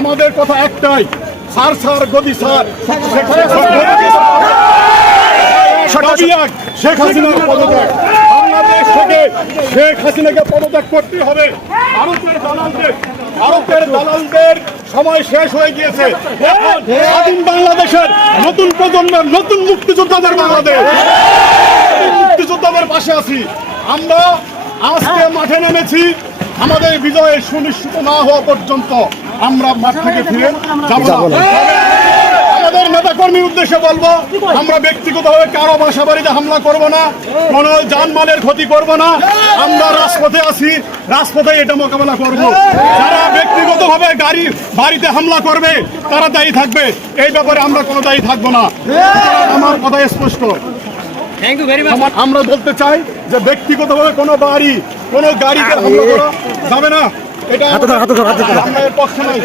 আমাদের কথা একটাই, স্যার স্যার গদি স্যার, শেখ হাসিনার পদত্যাগ। বাংলাদেশ থেকে শেখ হাসিনাকে পদত্যাগ করতে হবে। ভারতের দালালদের সময় শেষ হয়ে গিয়েছে। এখন স্বাধীন বাংলাদেশের নতুন প্রজন্মের নতুন মুক্তিযোদ্ধাদের বাংলাদেশ, মুক্তিযোদ্ধাদের পাশে আছি আমরা। আজকে মাঠে নেমেছি, আমাদের বিজয় সুনিশ্চিত না হওয়া পর্যন্ত আমরা মাঠ থেকে ফিরে যাব না। আমাদের নেতা কর্মীর উদ্দেশ্যে বলবো, আমরা ব্যক্তিগতভাবে কারো বাসা বাড়িতে হামলা করব না, কোনো জানমালের ক্ষতি করব না। আমরা রাজপথে আছি, রাজপথে এটা মোকাবেলা করব। যারা ব্যক্তিগতভাবে বাড়িতে হামলা করবে তারা দায়ী থাকবে, এই ব্যাপারে আমরা কোনো দায়ী থাকবো না। আমার কথা স্পষ্ট। আমরা বলতে চাই যে ব্যক্তিগতভাবে কোনো বাড়ি, কোনো গাড়িতে হামলা করা যাবে না। এটা আমাদের পক্ষে নাই।